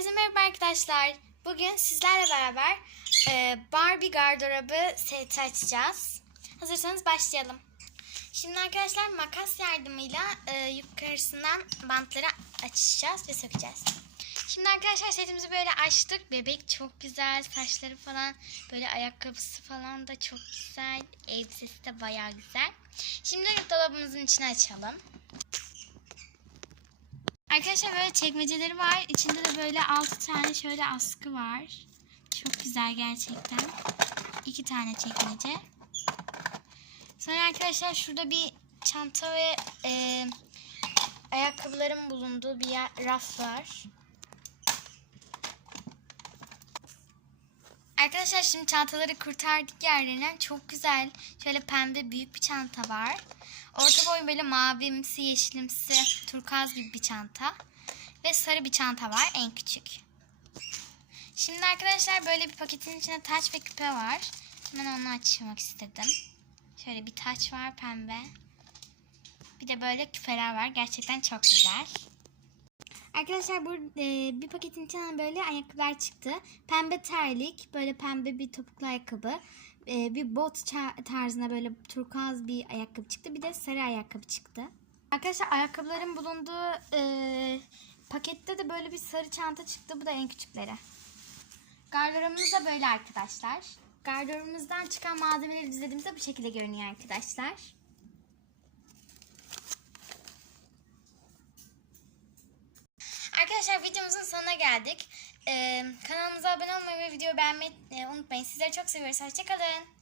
Herkese merhaba arkadaşlar. Bugün sizlerle beraber e, Barbie gardırobı seti açacağız. Hazırsanız başlayalım. Şimdi arkadaşlar makas yardımıyla e, yukarısından bantları açacağız ve sökeceğiz. Şimdi arkadaşlar setimizi böyle açtık. Bebek çok güzel. Saçları falan böyle ayakkabısı falan da çok güzel. Elbisesi de bayağı güzel. Şimdi dolabımızın içine açalım. Arkadaşlar böyle çekmeceleri var. İçinde de böyle 6 tane şöyle askı var. Çok güzel gerçekten. 2 tane çekmece. Sonra arkadaşlar şurada bir çanta ve e, ayakkabıların bulunduğu bir yer, raf var. Arkadaşlar şimdi çantaları kurtardık yerlerinden. Çok güzel. Şöyle pembe büyük bir çanta var. Orta boy böyle mavimsi, yeşilimsi, turkuaz gibi bir çanta. Ve sarı bir çanta var en küçük. Şimdi arkadaşlar böyle bir paketin içinde taç ve küpe var. Hemen onu açmak istedim. Şöyle bir taç var pembe. Bir de böyle küpeler var. Gerçekten çok güzel. Arkadaşlar bu e, bir paketin içinden böyle ayakkabılar çıktı. Pembe terlik, böyle pembe bir topuklu ayakkabı. e, bir bot tarzına böyle turkuaz bir ayakkabı çıktı. Bir de sarı ayakkabı çıktı. Arkadaşlar ayakkabıların bulunduğu e, pakette de böyle bir sarı çanta çıktı. Bu da en küçükleri. Gardırobumuz da böyle arkadaşlar. Gardırobumuzdan çıkan malzemeleri düzlediğimizde bu şekilde görünüyor arkadaşlar. Arkadaşlar videomuzun sonuna geldik. Ee, kanalımıza abone olmayı ve videoyu beğenmeyi e, unutmayın. Sizleri çok seviyoruz. Hoşçakalın.